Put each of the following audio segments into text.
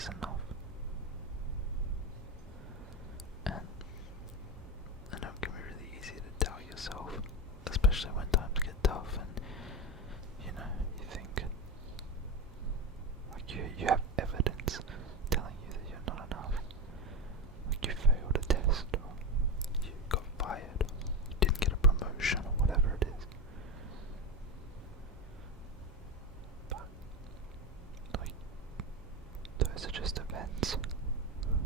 is enough. And I know it can be really easy to doubt yourself, especially when times get tough and, you think, like you have evidence telling you that you're not enough. Like you failed a test, or you got fired, or you didn't get a promotion, or whatever it is. But, like, those are just events.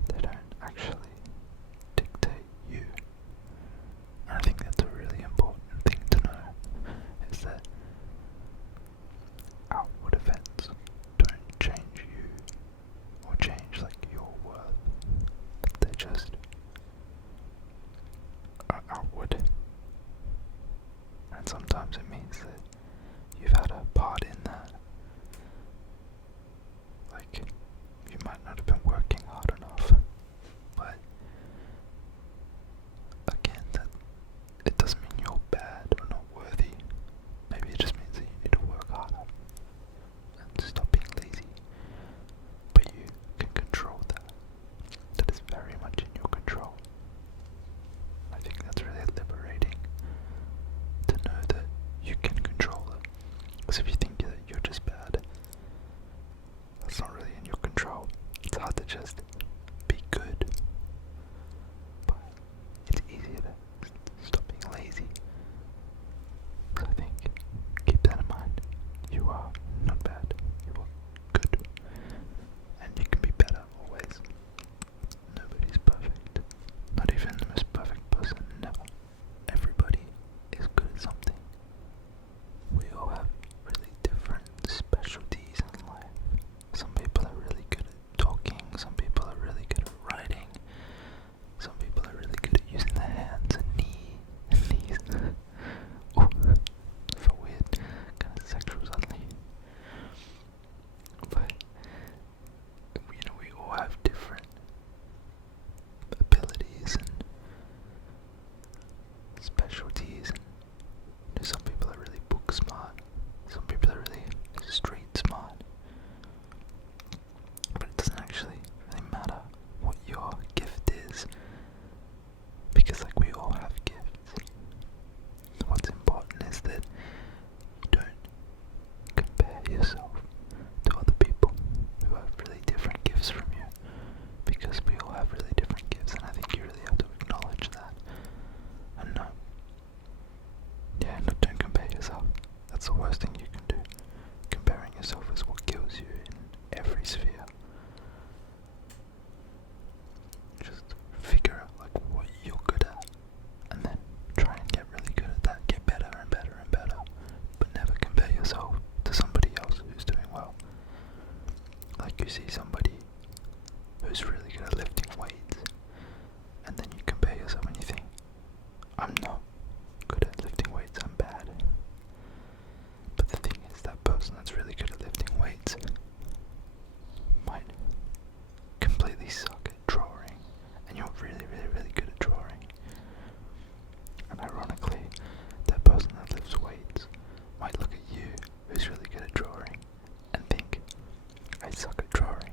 They don't actually dictate you. And I think that's a really important thing to know, is that outward events don't change you or change like your worth. They just are outward. And sometimes it means that you've had a part in that. Like, you might not have been working hard enough, but again, that it doesn't mean you're bad or not worthy. Maybe it just means that you need to work harder and stop being lazy. But you can control that. That is very much in your control. I think that's really liberating to know that you can control it. Because if you think that you're just bad, that's not really in your control. It's hard to just be good. But it's easier to stop being lazy. So I think, keep that in mind. You are not bad. You are good. And you can be better always. Nobody's perfect. Not even the most perfect person, never. Everybody is good at something. We all have really different specialties in life. Some people are really good at talking, some people are really good at writing, some people are really good at using their hands and knees. Ooh, so weird, kind of sexual suddenly. But, we all have different abilities and specialties, and some people are really book smart, some people are really street smart, but it doesn't actually really matter what your gift is, because like we all have gifts. What's important is that you don't compare yourself to other people who have really different gifts from you, because we all have really different gifts, and I think you really have to acknowledge that. And don't compare yourself. That's the worst thing you can do. Comparing yourself is what kills you in every sphere. Just figure out like what you're good at, and then try and get really good at that. Get better and better and better, but never compare yourself to somebody else who's doing well. Like you see somebody who's really good at lifting weights, and then you compare yourself and you think, I'm not good at lifting weights, I'm bad. But the thing is, that person that's really good at lifting weights might completely suck at drawing, and you're really, really, really good at drawing. And ironically, that person that lifts weights might look at you, who's really good at drawing, and think, I suck at drawing.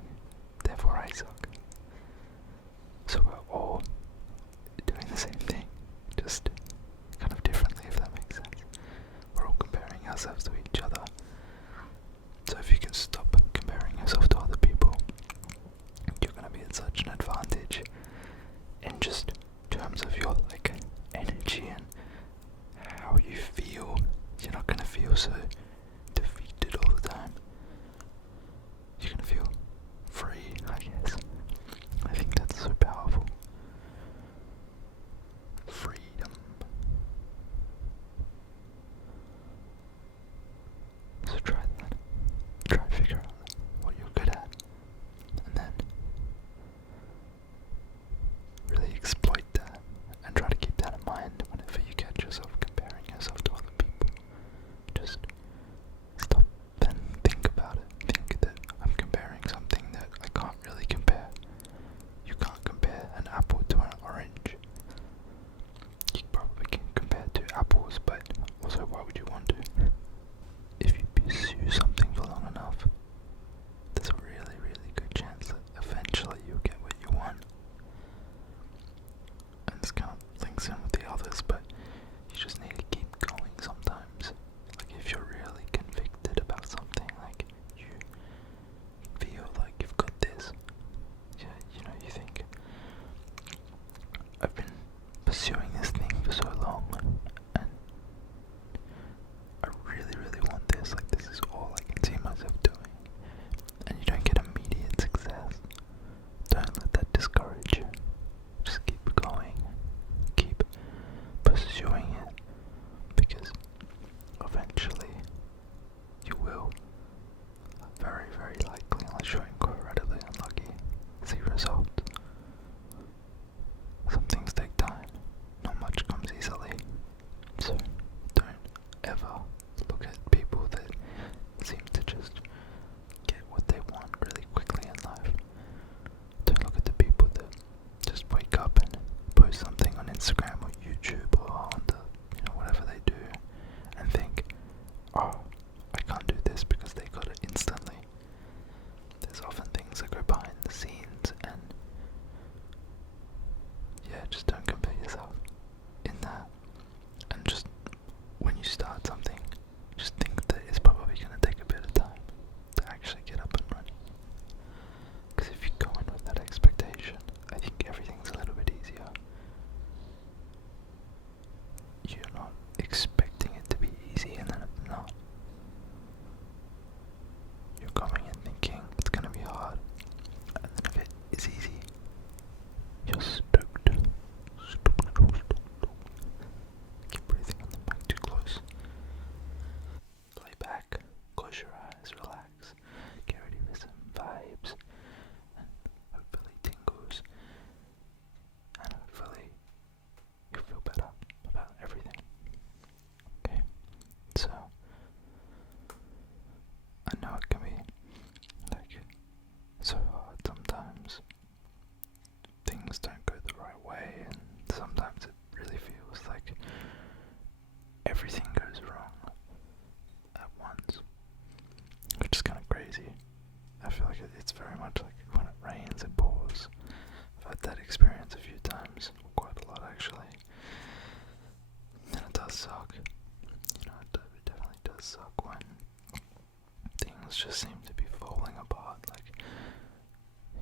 things just seem to be falling apart. Like,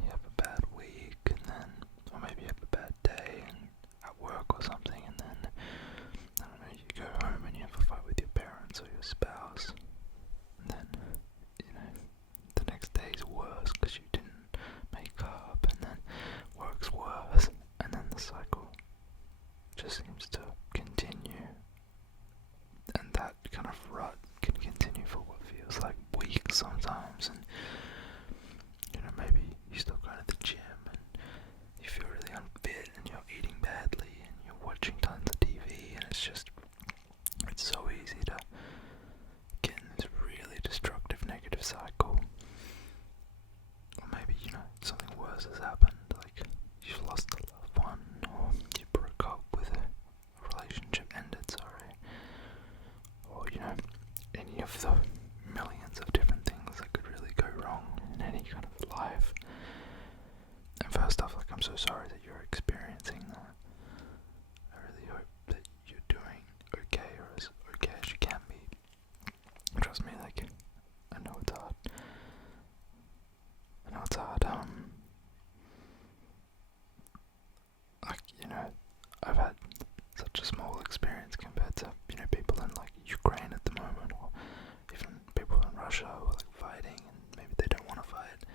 you have a bad week, and then, or maybe you have a bad day at work or something, and then, I don't know, you go home and you have a fight with your parents or your spouse, and then, the next day's worse because you didn't make up, and then work's worse, and then the cycle just seems to continue, and that kind of rut can continue for what feels like weeks sometimes, and maybe you still go to the gym and you feel really unfit and you're eating badly and you're watching tons of TV, and it's so easy to get in this really destructive negative cycle. Or maybe, something worse has happened, like you've lost a loved one, or you broke up with a relationship ended, or any of the millions of different things that could really go wrong in any kind of life. And first off, I'm so sorry that you're experiencing that. I really hope that you're doing okay, or as okay as you can be. Trust me, I know it's hard. I've had such a small experience compared to, people in Ukraine at the moment, or even people in Russia who are fighting and maybe they don't want to fight,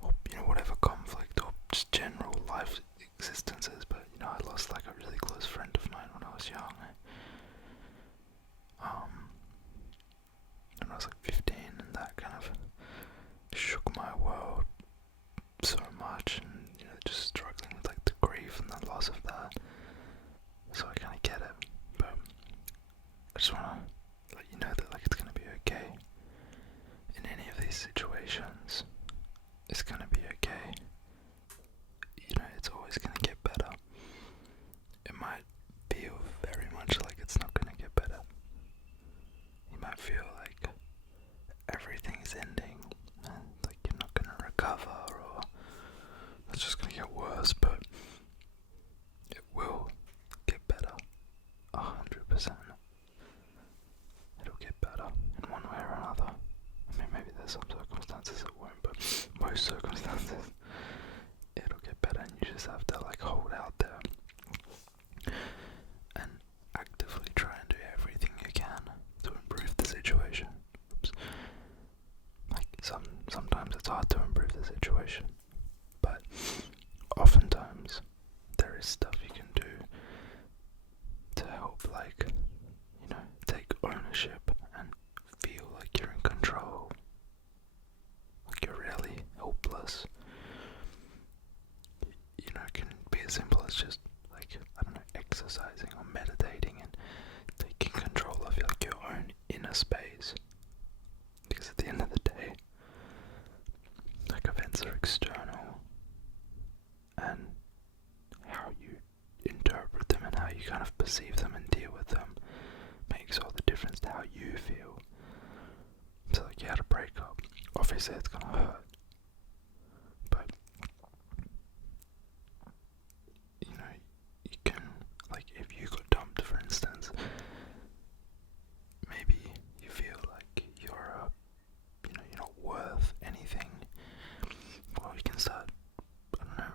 or whatever conflict or just general life existences. But I lost a really close friend of mine when I was young. When I was 15, and that kind of shook my world so much, and just struggling with the grief and the loss of that. So I kind of get it, but I just want to let you know that it's gonna be okay. In any of these situations, it's gonna be okay. It's always gonna get better. It might feel very much like it's not gonna get better. You might feel like everything is ending, and you're not gonna recover, or it's just gonna get worse, but it will get better. 100%. It'll get better in one way or another. I mean, maybe there's some circumstances it won't, but most circumstances it'll get better, and you just have to hold out there and actively try and do everything you can to improve the situation. Oops. Sometimes it's hard to improve the situation, but oftentimes there is stuff you can do to help, take ownership and feel like you're in control, you're really helpless. It can be as simple as just exercising or meditating and taking control of your own inner space. Because at the end of the day, events are external, and how you interpret them and how you kind of perceive them and deal with them makes all the difference to how you feel. So you had a breakup, obviously it's gonna hurt, but you can, if you got dumped, for instance, maybe you feel you're not worth anything. Well, you can start,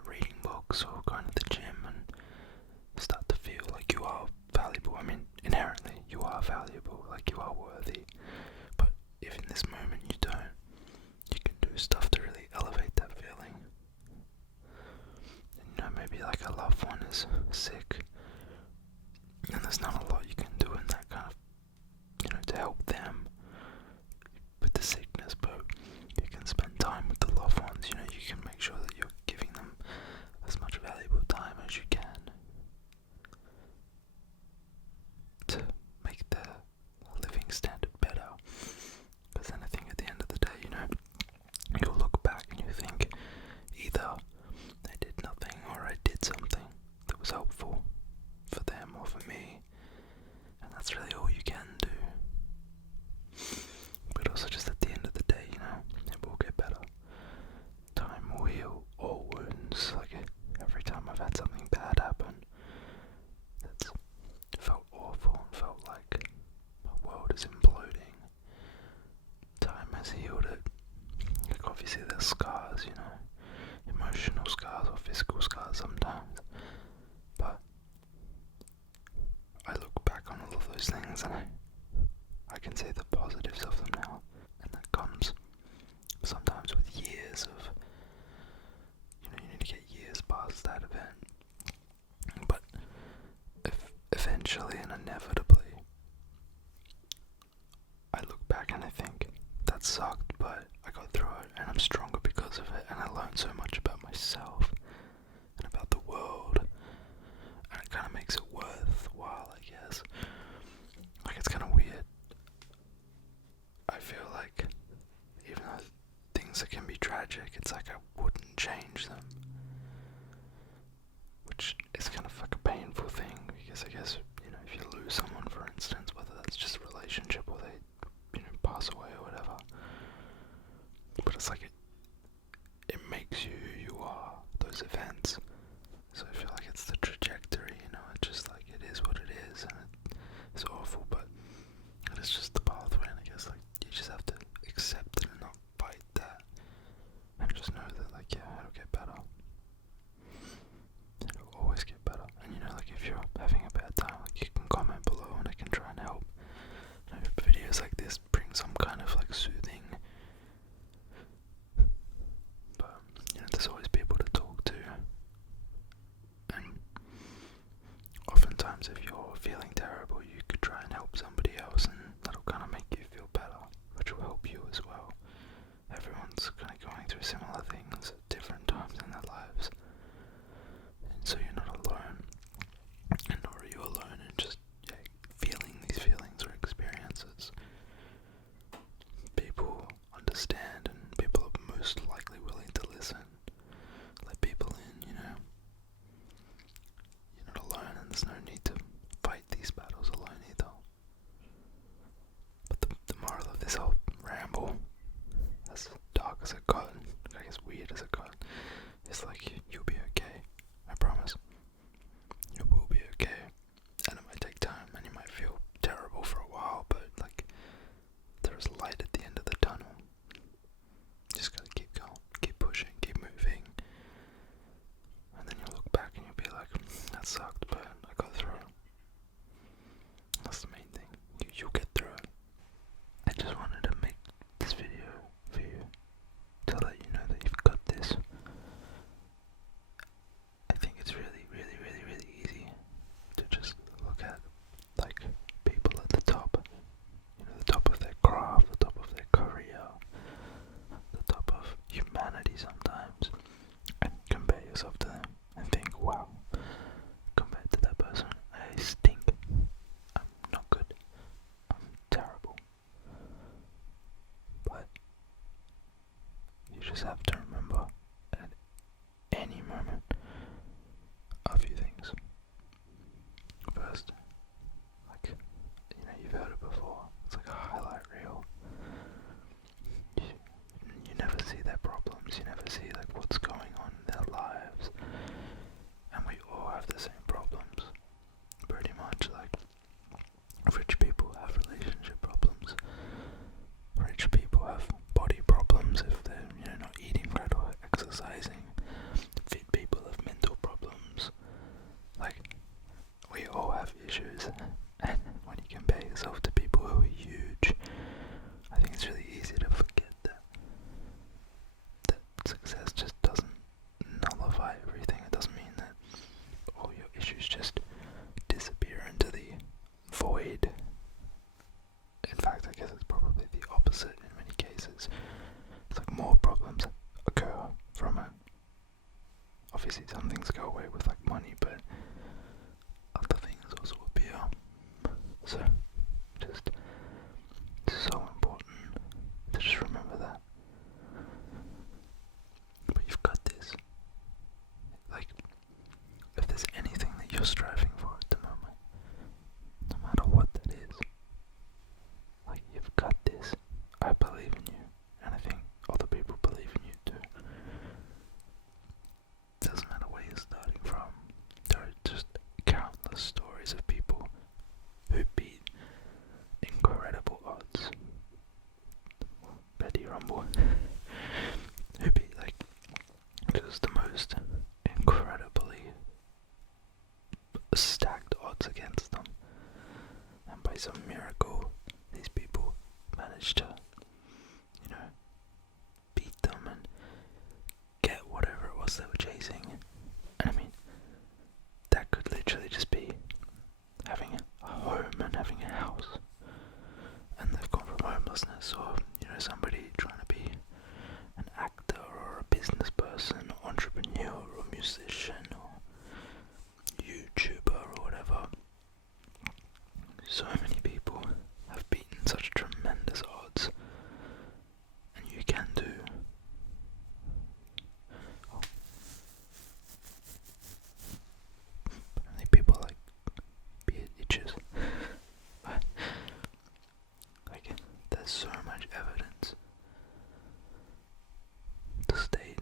reading books or going to the gym and start to feel like you are valuable. I mean, inherently you are valuable, you are worthy. But if in this moment you don't, you can do stuff to really elevate that feeling. And, maybe a loved one is sick, and there's not a lot you can do in that kind of, to help them with the sickness, but you can spend time with the loved ones. You can make sure that you're giving them as much valuable time as you can to make their living standard better. Because then I think at the end of the day, you'll look back and you think either I did nothing or I did something that was helpful. healed it. Like obviously there's scars, you know, emotional scars or physical scars sometimes. But I look back on all of those things and I can see the positives of them now. And that comes sometimes with years of, you know, you need to get years past that event. But eventually and inevitably, I look back and I think, that sucked, but I got through it and I'm stronger because of it, and I learned so much about myself and about the world, and it kind of makes it worthwhile, I guess. Like, it's kind of weird. I feel like, even though things that can be tragic, it's like I wouldn't change them. Which is kind of like a painful thing, because I guess, you know, if you lose someone, for instance, whether that's just a relationship or they, you know, pass away or whatever, but it's like it makes you who you are, those events. So I feel like it's the trajectory, you know, it's just like, it is what it is, and it's awful, but it's just the pathway, and I guess, like, you just have to accept it and not fight that, and just know that, like, yeah, it'll get better. It'll always get better. And, you know, like, if you're having a bad time, like, you can comment below and I can try and help. You know, videos like this bring some kind of, like, soothing, but, you know, there's always people to talk to, and oftentimes if you're feeling terrible, you could try and help somebody else, and that'll kind of make you feel better, which will help you as well. Everyone's kind of going through similar things at different times in their lives, and so you're not alone, and nor are you alone in just feeling these feelings or experiences. People understand, and people are most likely willing to listen. Let people in, you know. You're not alone, and there's no need to fight these battles alone either. But the moral of this whole ramble, as dark as it got, and I guess weird as it got, is like, you'll be okay. I promise. You will be okay. And it might take time, and you might feel terrible for a while, but like, there's light at the end of the tunnel. Just gotta keep going, keep pushing, keep moving. And then you'll look back and you'll be like, that sucked, but I got through it. That's the main thing. You'll get through it. I just wanted to make this video for you, to let you know that you've got this. I think it's really, really, really, really easy to just look at, like, people at the top. You know, the top of their craft, the top of their career, the top of humanity sometimes, and compare yourself to them and think, wow, compared to that person, I stink. I'm not good. I'm terrible. But you just have to remember at any moment a few things. First, like, you know, you've heard it before, it's like a highlight reel. You never see their problems, you never see, like, what's going on in their lives. And we all have the same problems, pretty much. Like, rich people have relationship problems. Rich people have body problems if they're, you know, not eating right or exercising. Fit people have mental problems. Like, we all have issues, and when you compare yourself to people who are huge, I think it's really easy to forget that success just ramble, who'd be like just the most incredibly stacked odds against them, and by some miracle these people managed to, beat them and get whatever it was they were chasing. And I mean, that could literally just be having a home and having a house, and they've gone from homelessness, or somebody trying to be an actor or a business person or entrepreneur or musician or YouTuber or whatever. So many people have beaten such tremendous odds, and you can do. Only people like bitches. Like, there's so much evidence to state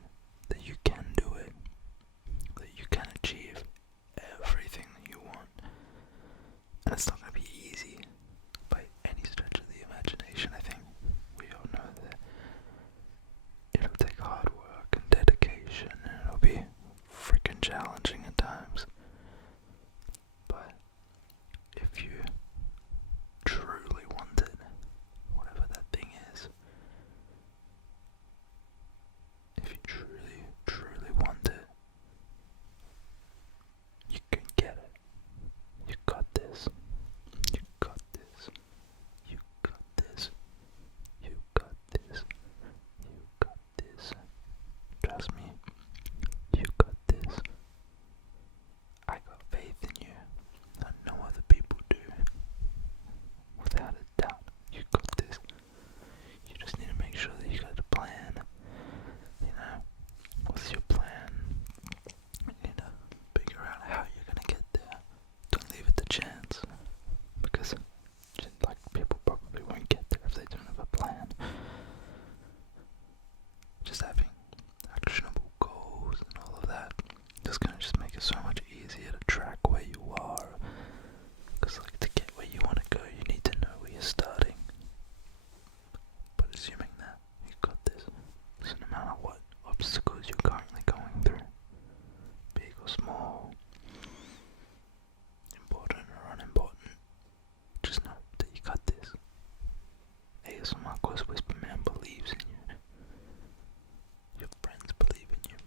that you can do it, that you can achieve everything that you want. And it's not going to be easy by any stretch of the imagination. I think we all know that it'll take hard work and dedication, and it'll be freaking challenging at times. But if you truly want it, whatever that thing is, if you truly, truly want it, you can get it. You got this. You got this. You got this. You got this. You got this. Trust me. You got this. I got faith in you that no other people do. Without a doubt, you got this. You just need to make sure that you got a plan. What's your plan? You need to figure out how you're gonna get there. Don't leave it to chance, because people probably won't get there if they don't have a plan. Just having actionable goals and all of that is gonna just make it so much easier to track where you are. Because to get where you want to go, you need to know where you're starting. But assuming that you got this, so no matter what obstacles you're currently going through, big or small, important or unimportant, just know that you got this. ASMR Ghost Whisper Man believes in you. Your friends believe in you.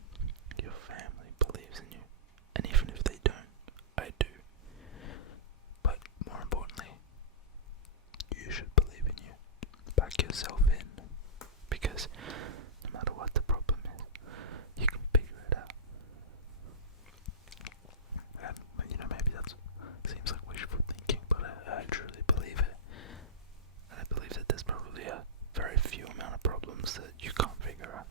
Your family believes in you. And even if they don't, I do. But more importantly, you should believe in you. Back yourself in. Because no matter what the problem is, you can figure it out. And, maybe that seems like wishful thinking, but I truly believe it. And I believe that there's probably a very few amount of problems that you can't figure out.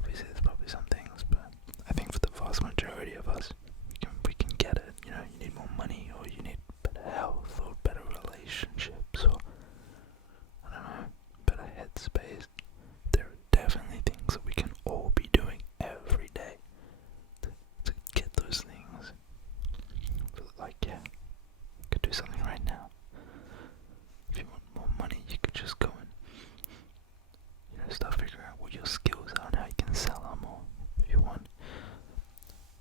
Obviously there's probably some things, but I think for the vast majority of us, we can get it. You need more money, or you need better health, or better relationships, or I don't know, better headspace. There are definitely things that we can all be doing every day to get those things. But you could do something right now. If you want more money, you could just go and start figuring out what your skills are and how you can sell them. Or if you want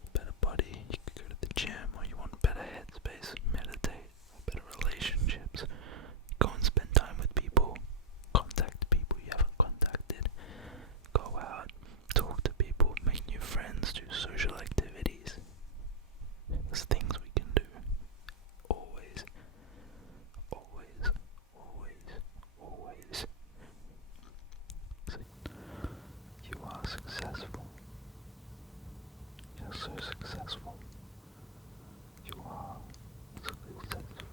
a better body, you could go to the gym. Or you want a better headspace, meditate, or better relationships, go and spend time with people, contact people you haven't contacted, go out, talk to people, make new friends, do social activities. There's things we can do. Always. Always. Always. Always. So, you are successful. You're so successful. You are successful.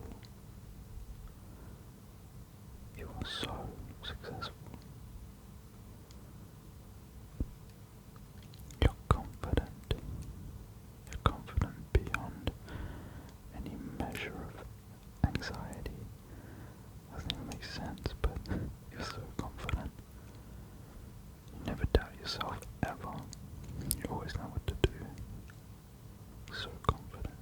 You are so successful. You're confident. You're confident beyond any measure of anxiety. Doesn't even make sense, but you're so confident. You never doubt yourself, ever. You always know what to do. So confident.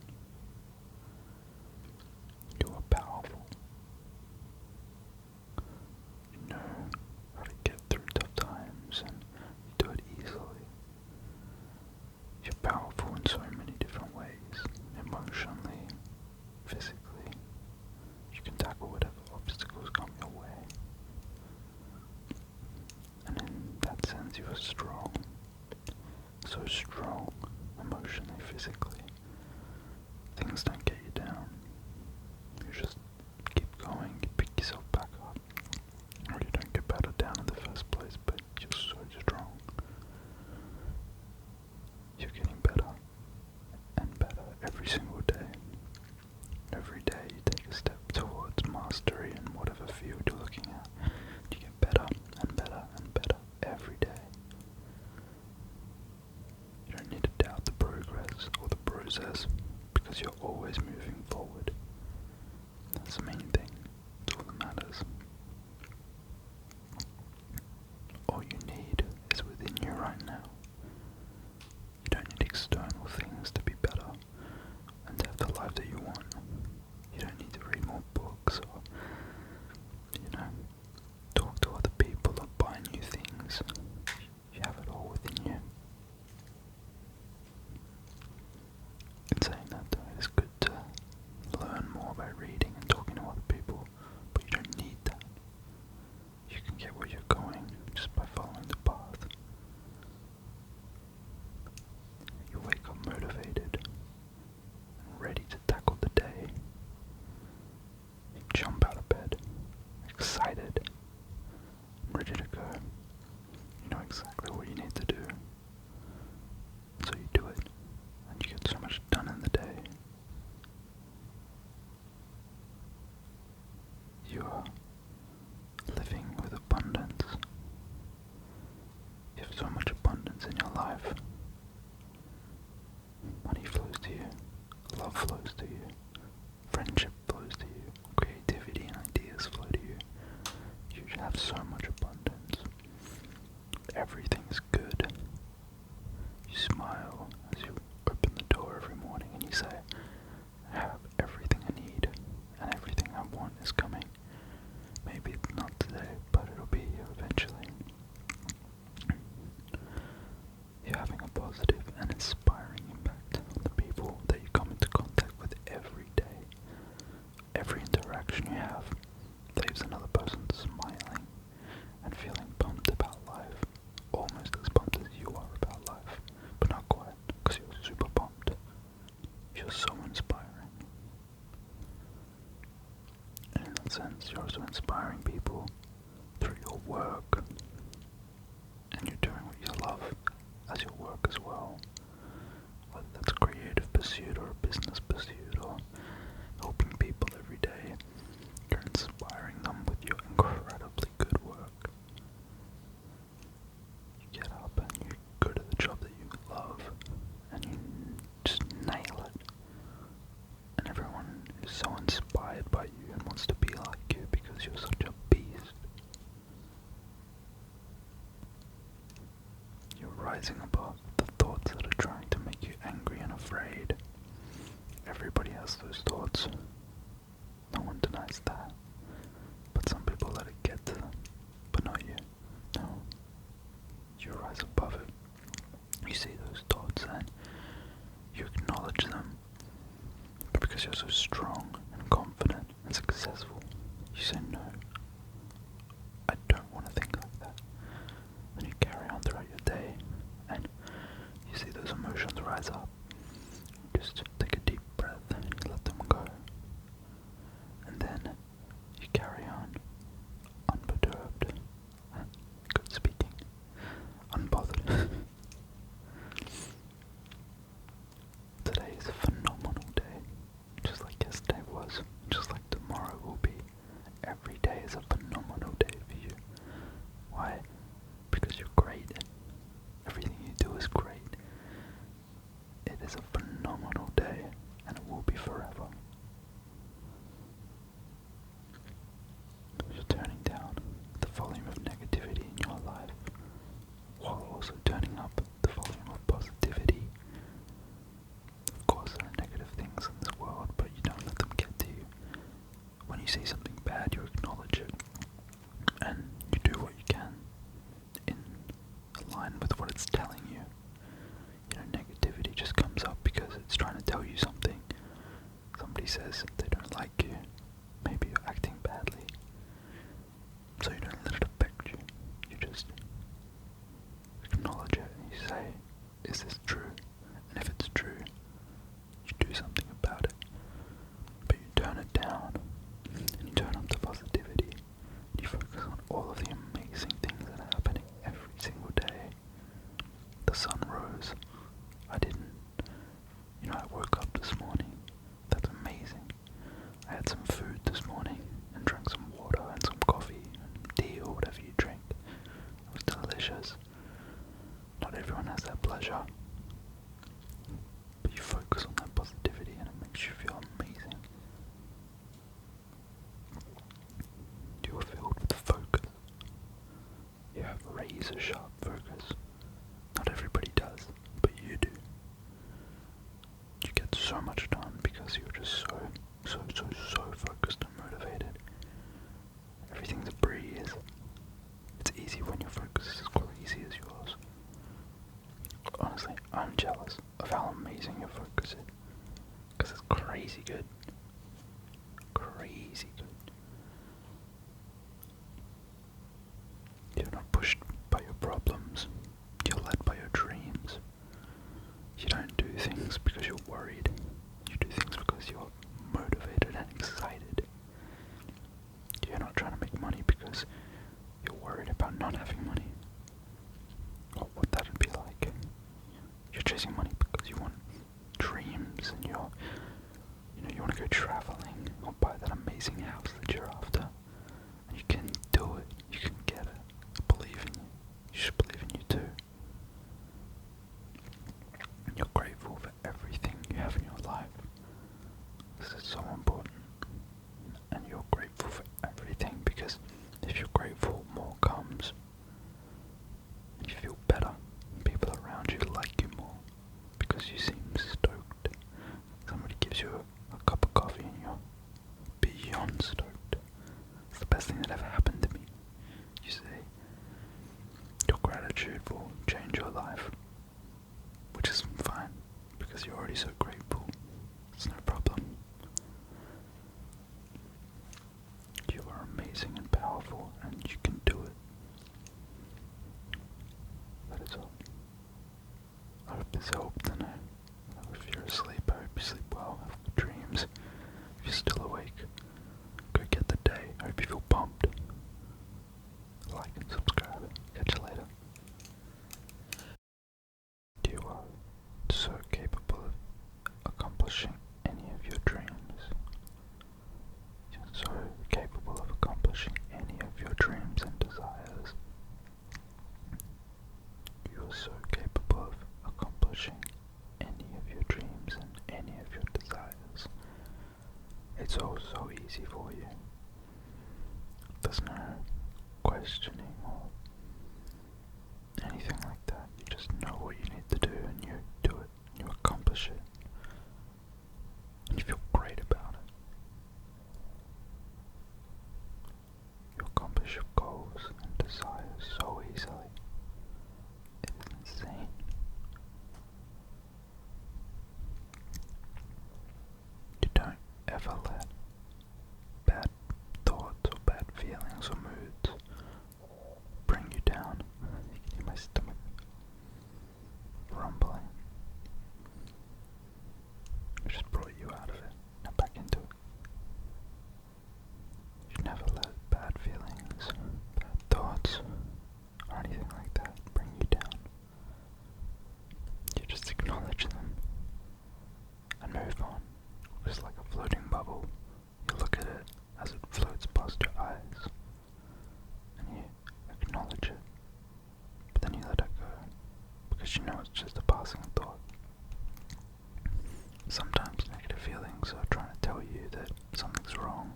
You are powerful. You know how to get through you are strong. So strong, emotionally, physically. Things don't get you down. You just keep going, you pick yourself back up. Or you don't get battered down in the first place, but you're so strong. You're getting better and better every single day. Every day you take a step towards mastery in whatever field you're looking at. You get better and better and better every day. You don't need to doubt the progress or the process because you're always moving forward. That's the main thing. It's all that matters. All you need is within you right now. You don't need external things to be better and to have the life that you want. You don't need to read more books or, talk to other people or buy new things. You have it all within you. In saying that though, it is good to learn more by reading and talking to other people, but you don't need that. You can get where you're going just by following the path. You wake up motivated and ready to tackle the day. You jump out of bed, excited, ready to go. You know exactly what you need to do. So you do it, and you get so much done in the day. You are living with abundance. You have so much abundance in your life. Money flows to you, love flows to you, friendship flows to you, creativity and ideas flow to you. You have so much abundance. Everything is good. You smile as you open the door every morning and you say, I have everything I need and everything I want is coming. Maybe it's not today, but it'll be here eventually. You're having a positive and inspiring impact on the people that you come into contact with every day. Every interaction you have leaves another person smiling and feeling pumped about life, almost as pumped as you are about life, but not quite, because you're super pumped. You're so inspiring. And in that sense, you're also inspiring people through your work, and you're doing what you love as your work as well, whether that's a creative pursuit or a business pursuit or helping people every day. You're inspiring them with your incredibly good work. You get up and you go to the job that you love and you just nail it, and everyone is so inspired by you and wants to be like you because you're such a beast. You're rising above the thoughts that are trying to make you angry and afraid. Everybody has those thoughts. No one denies that. But some people let it get to them. But not you. No. You rise above it. You see those thoughts and you acknowledge them. But because you're so strong and confident and successful, you say no. I don't want to think like that. And you carry on throughout your day and you see those emotions rise up. Just take a deep breath and you let them go. And then you carry on, unperturbed, good speaking, unbothered. Today is a phenomenal day, just like yesterday was, just like tomorrow will be. Every day is a phenomenal day for you. Why? Because you're great. Everything you do is great. It is a phenomenal day, and it will be forever. You're turning down the volume of negativity in your life, while also turning up the volume of positivity. Of course, there are negative things in this world, but you don't let them get to you. When you see something bad, you acknowledge it, and you do what you can in line with what it's telling you. Negativity just comes up because it's trying to tell you something. Somebody says they don't like you. Maybe you're acting badly. So you don't let it affect you. You just I didn't, I woke up this morning. That's amazing. I had some food this morning and drank some water and some coffee and tea or whatever you drink. It was delicious. Not everyone has that pleasure, but you focus on that positivity and it makes you feel amazing. You are filled with focus. You have razor sharp focus. Not everybody does, but you do. You get so much done because you're just so focused and motivated. Everything's a breeze. It's easy when your focus is as crazy as yours. Honestly, I'm jealous of how amazing your focus is. Because it's crazy good. Crazy good. You're not pushed by your problems. You're led by your dreams. You don't do things because you're worried. You do things because you're motivated and excited. You're not trying to make money because you're worried about not having money. Or what that would be like. You're chasing money because you want dreams and you want to go traveling or buy that amazing house that you're after. And you can do it. You can get it. I believe in you. You should believe in you too. You're grateful for everything you have in your life. This is so important. And you're grateful for everything because if you're grateful, more comes. You feel better. People around you like you more because you seem stoked. Somebody gives you a cup of coffee and you're beyond stoked. It's the best thing that ever happened to me. You say your gratitude will change your life, which is fine because you're already so grateful. It's no problem. You are amazing and powerful and you can do it. That is all. I hope this helped, and if you're asleep, I hope you sleep well, have good dreams. If you're still awake, go get the day. I hope you feel pumped. Like and subscribe. Catch you later. You are so capable of accomplishing any of your dreams. You're so capable of accomplishing any of your dreams and desires. You are so capable of accomplishing any of your dreams and any of your desires. It's all so easy for you. There's no questioning or anything like that. You just know what you need to do and you do it. You accomplish it. And you feel great about it. You accomplish your goals and desires so easily. It is insane. You don't ever let bad thoughts or bad feelings or moods bring you down. You can hear my stomach rumbling. I just brought you out of it. Now back into it. You never let bad feelings, bad thoughts, or anything like that bring you down. You just acknowledge them and move on. Just like a floating bubble, you look at it as it floats past your eyes and you acknowledge it, but then you let it go because you know it's just a passing thought. Sometimes negative feelings are trying to tell you that something's wrong,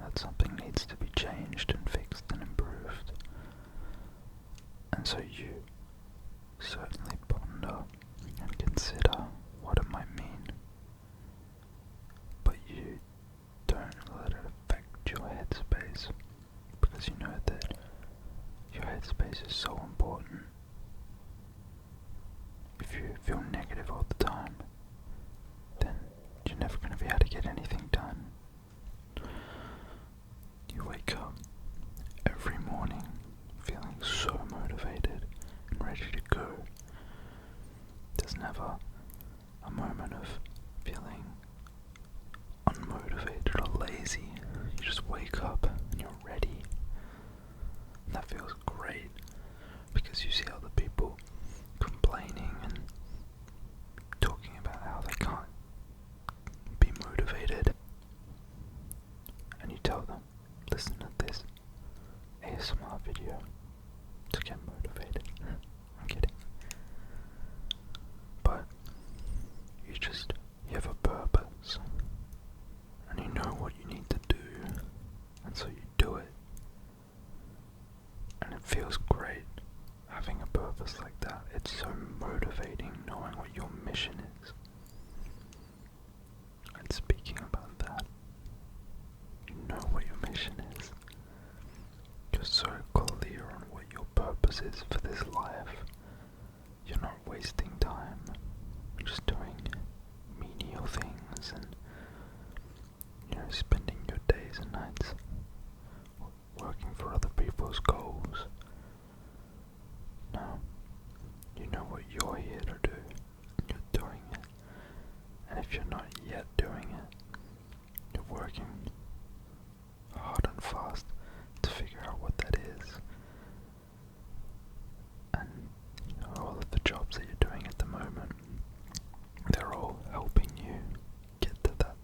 that something needs to be changed and fixed and improved. And so you certainly ponder and consider what it might mean, but you don't let it affect your headspace because you know that your headspace is so important. If you feel negative all the time, then you're never going to be able to get anything done. You wake up every morning feeling so motivated and ready to go. There's never a moment of feeling unmotivated or lazy. You just wake up and you're ready. And that feels great because you see other people complaining and feels great having a purpose like that. It's so motivating knowing what your mission is. And speaking about that, you know what your mission is. You're so clear on what your purpose is for this life. You're not wasting time just doing menial things and, spending your days and nights working for other people's goals. No, you know what you're here to do. You're doing it. And if you're not yet doing it, you're working hard and fast to figure out what that is. And all of the jobs that you're doing at the moment, they're all helping you get to that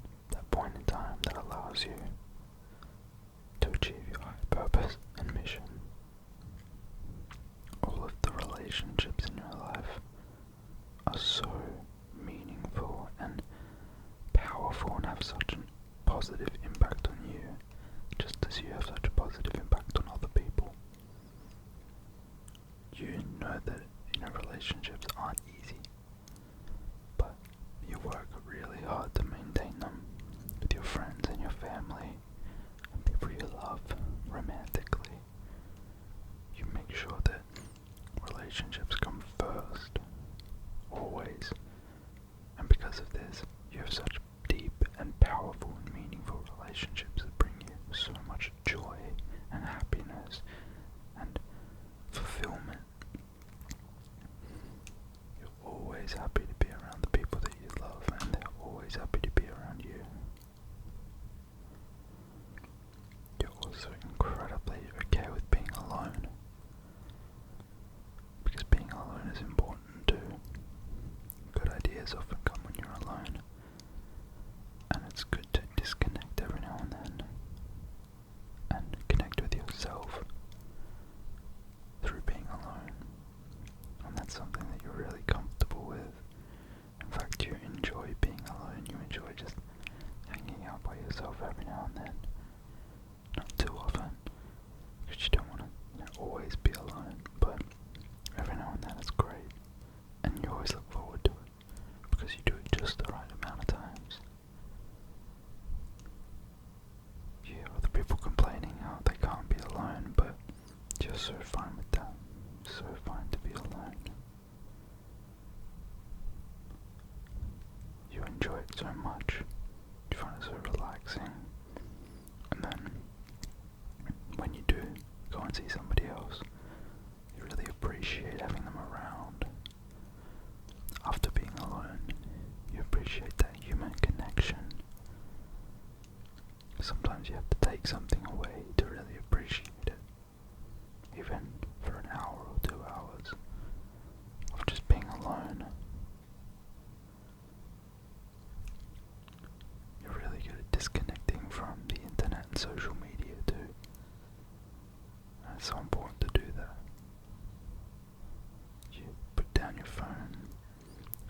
point in time that allows you to achieve your higher purpose and mission. All of the relationships in your life are so meaningful and powerful and have such a positive impact on you, just as you have such a positive impact on other people. You know that relationships aren't easy, but you work really hard to maintain them with your friends and your family and people you love romantically. You make sure that relationships come first, always. And because of this, you have such deep and powerful and meaningful relationships that bring you so much joy and happiness and fulfillment. You're always happy to be around the people that you love, and they're always happy to be around you. You're also incredibly okay with being alone, because being alone is important too. Good ideas often come when you're alone, and it's good to disconnect every now and then and connect with yourself through being alone. And that's something that you're really comfortable with. In fact, you enjoy being alone. You enjoy just hanging out by yourself every now and then. Not too often, because you don't want to always be alone, but every now and then it's great. And you always look forward to it, because you do it just the right amount of times. You hear other people complaining how they can't be alone, but you're so fine with that. So fine to be alone. You enjoy it so much. You find it so relaxing. And then, when you do go and see somebody else, you really appreciate having them around. After being alone, you appreciate that human connection. Sometimes you have to take something away to really appreciate it. Even for an hour or 2 hours of just being alone. You're really good at disconnecting from the internet and social media too. And it's so important to do that. You put down your phone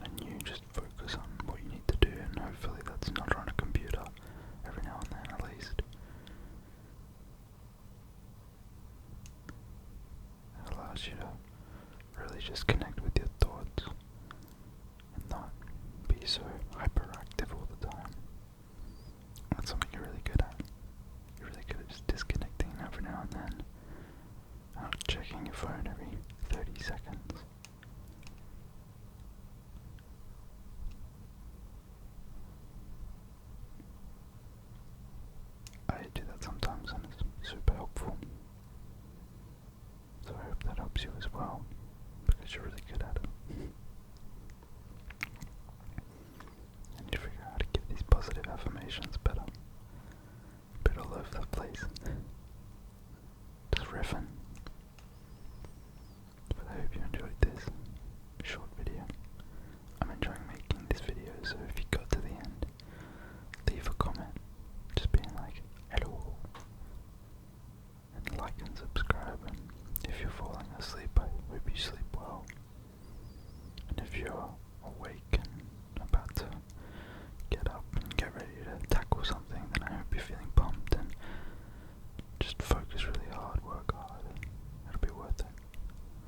and you just focus on what you need to do, and hopefully that's not on a computer, every now and then at least. It allows you to really just connect